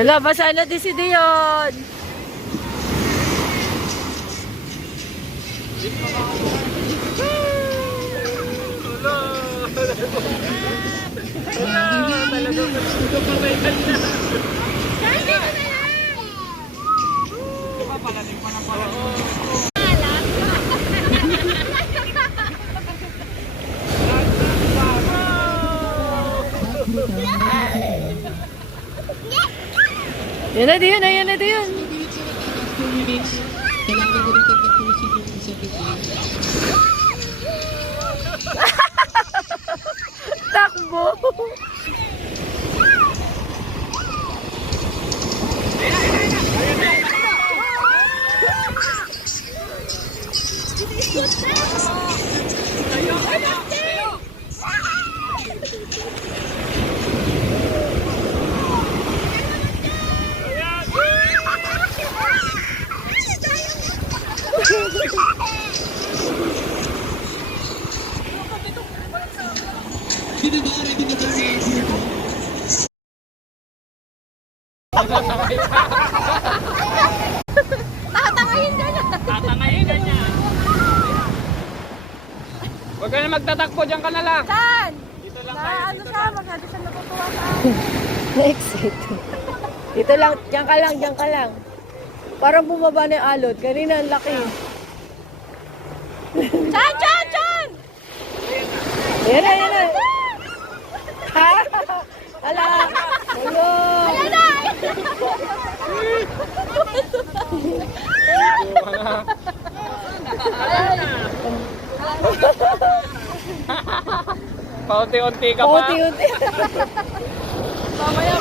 Hala, basa na din si Dion. Talagang nagsusukamay-kan na. Palating pa na pala. Yan na Dion, yan na Dion. Takbo. Tatangayin ka niya. Tatangayin ka niya. Huwag ka na magtatakbo, dyan ka na lang. Saan? Dito lang Na tayo, ano dito siya, lang. masyado siya natutuwa sa akin. Na-excite. Dito lang, diyan ka lang, diyan ka lang. Parang bumaba na yung alot. Kanina ang laki. Chan, Chan, Chan! Yan na, yan na. Ha? Ala. Hello. Ayan na! Paunti-unti ka pa. Paunti-unti. Mamaya